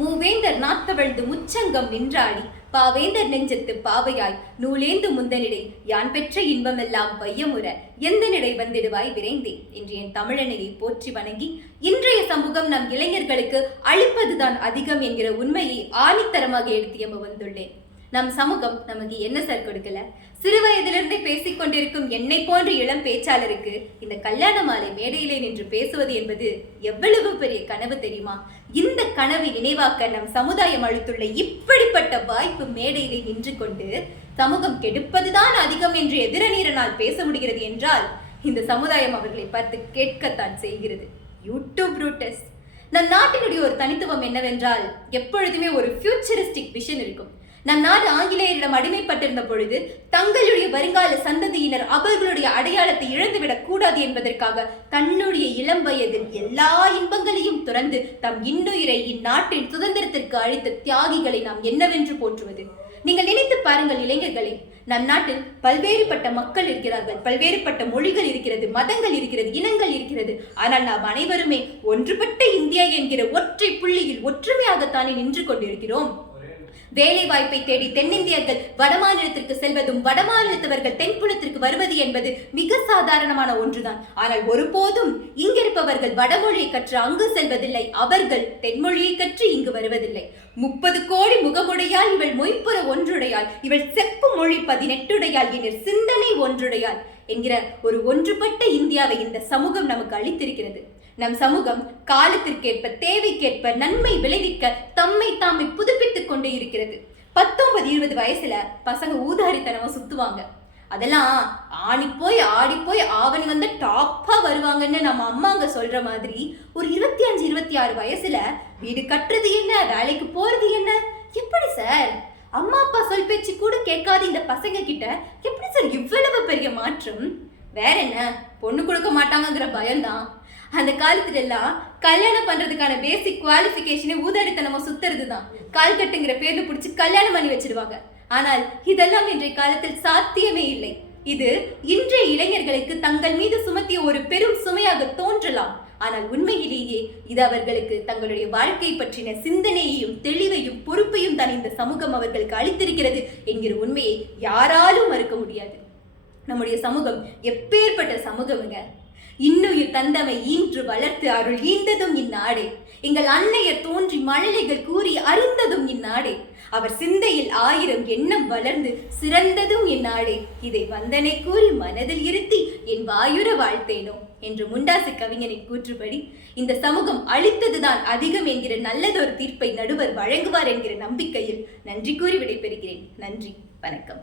மூவேந்தர் நாத்தவழ்ந்து முச்சங்கம் நின்றாடி பாவேந்தர் நெஞ்சத்து பாவையாய் நூலேந்து முந்தனிடை யான் பெற்ற இன்பமெல்லாம் வையமுற எந்த நிலை வந்திடுவாய் விரைந்தே என்று என் தமிழனையை போற்றி வணங்கி இன்றைய சமூகம் நம் இளைஞர்களுக்கு அளிப்பதுதான் அதிகம் என்கிற உண்மையை ஆணித்தரமாக எடுத்தியம்ப வந்துள்ளேன். நம் சமூகம் நமக்கு என்ன சார் கொடுக்கல? சிறு வயதிலிருந்தே பேசிக் கொண்டிருக்கும் என்னை போன்ற இளம் பேச்சாளருக்கு இந்த கல்யாண மாலை மேடையிலே நின்று பேசுவது என்பது எவ்வளவு பெரிய கனவு தெரியுமா? இந்த கனவை நினைவாக்க நம் சமுதாயம் அளித்துள்ள இப்படிப்பட்ட வாய்ப்பு மேடையிலே நின்று கொண்டு சமூகம் கெடுப்பதுதான் அதிகம் என்று எதிரநீரனால் பேச முடிகிறது என்றால் இந்த சமுதாயம் அவர்களை பார்த்து கேட்கத்தான் செய்கிறது. யூடியூப் ரூட்டஸ். நம் நாட்டினுடைய ஒரு தனித்துவம் என்னவென்றால் எப்பொழுதுமே ஒரு ஃபியூச்சரிஸ்டிக் விஷன் இருக்கும். நம் நாடு ஆங்கிலேயரிடம் அடிமைப்பட்டிருந்த பொழுது தங்களுடைய வருங்கால சந்ததியினர் அவர்களுடைய அடையாளத்தை இழந்துவிடக் கூடாது என்பதற்காக தன்னுடைய இளம் வயதில் எல்லா இன்பங்களையும் துறந்து தம் இன்னுயிரை இந்நாட்டின் சுதந்திரத்திற்கு அளித்த தியாகிகளை நாம் என்னவென்று போற்றுவது? நீங்கள் நினைத்து பாருங்கள் இளைஞர்களே, நம் நாட்டில் பல்வேறுபட்ட மக்கள் இருக்கிறார்கள், பல்வேறுபட்ட மொழிகள் இருக்கிறது, மதங்கள் இருக்கிறது, இனங்கள் இருக்கிறது. ஆனால் நாம் அனைவருமே ஒன்றுபட்ட இந்தியா என்கிற ஒற்றை புள்ளியில் ஒற்றுமையாகத்தானே நின்று கொண்டிருக்கிறோம். வேலை வாய்ப்பை தேடி தென்னிந்தியர்கள் வடமாநிலத்திற்கு செல்வதும் வடமாநிலத்தவர்கள் தென்புலத்திற்கு வருவது என்பது மிக சாதாரணமான ஒன்றுதான். ஆனால் ஒருபோதும் இங்கிருப்பவர்கள் வடமொழியை கற்று அங்கு செல்வதில்லை, அவர்கள் தென்மொழியை கற்று இங்கு வருவதில்லை. 30 கோடி முகமுடையால் இவள் மொய்ப்புற ஒன்றுடையாள், இவள் செப்பு மொழி 18 என சிந்தனை ஒன்றுடையாள் என்கிற ஒரு ஒன்றுபட்ட இந்தியாவை இந்த சமூகம் நமக்கு அளித்திருக்கிறது. நம் சமூகம் காலத்திற்கேற்ப தேவைக்கேற்ப நன்மை விளைவிக்க தம்மை தாமை புதுப்பித்துக் கொண்டே இருக்கிறது. 19-20 வயசுல பசங்க ஊதாரித்தனமா சுத்துவாங்க. அதெல்லாம் ஆடி போய் ஆவணி வந்து டாப்பா வருவாங்கன்னு நம்ம அம்மாங்க சொல்ற மாதிரி ஒரு 25-26 வயசுல வீடு கட்டுறது என்ன, வேலைக்கு போறது என்ன? எப்படி சார் அம்மா அப்பா சொல் பேச்சு கூட கேட்காத இந்த பசங்க கிட்ட எப்படி சார் இவ்வளவு பெரிய மாற்றம்? வேற என்ன, பொண்ணு கொடுக்க மாட்டாங்கிற பயம்தான். அந்த காலத்துல எல்லாம் கல்யாணம் பண்றதுக்கான பேசிக் குவாலிஃபிகேஷனே ஊதாரித்தனமா சுத்துறது தான். கால்கட்டுங்கிற பேர்ல பிடிச்சி கல்யாணம் பண்ணி வச்சிருவாங்க. ஆனால் இதெல்லாம் இன்றைய காலத்தில் சாத்தியமே இல்லை. இது இன்றைய இளைஞர்களுக்கு தங்கள் மீது சுமத்திய ஒரு பெரும் சுமையாக தோன்றலாம். ஆனால் உண்மையிலேயே இது அவர்களுக்கு தங்களுடைய வாழ்க்கை பற்றின சிந்தனையையும் தெளிவையும் பொறுப்பையும் தான் இந்த சமூகம் அவர்களுக்கு அளித்திருக்கிறது என்கிற உண்மையை யாராலும் மறுக்க முடியாது. நம்முடைய சமூகம் எப்பேற்பட்ட சமூகமுங்க! இன்னுயிர் தந்தமை ஈன்று வளர்த்து அருள் ஈந்ததும் இந்நாடே. எங்கள் அன்னையர் தோன்றி மழலைகள் கூறி அறிந்ததும் இந்நாடே. அவர் சிந்தையில் 1000 எண்ணம் வளர்ந்து சிறந்ததும் இந்நாடே. இதை வந்தனை கூறி மனதில் இருத்தி என் வாயுர வாழ்த்தேனோ என்று முண்டாசு கவிஞனின் கூற்றுப்படி இந்த சமூகம் அளித்ததுதான் அதிகம் என்கிற நல்லதொரு தீர்ப்பை நடுவர் வழங்குவார் என்கிற நம்பிக்கையில் நன்றி கூறி விடைபெறுகிறேன். நன்றி, வணக்கம்.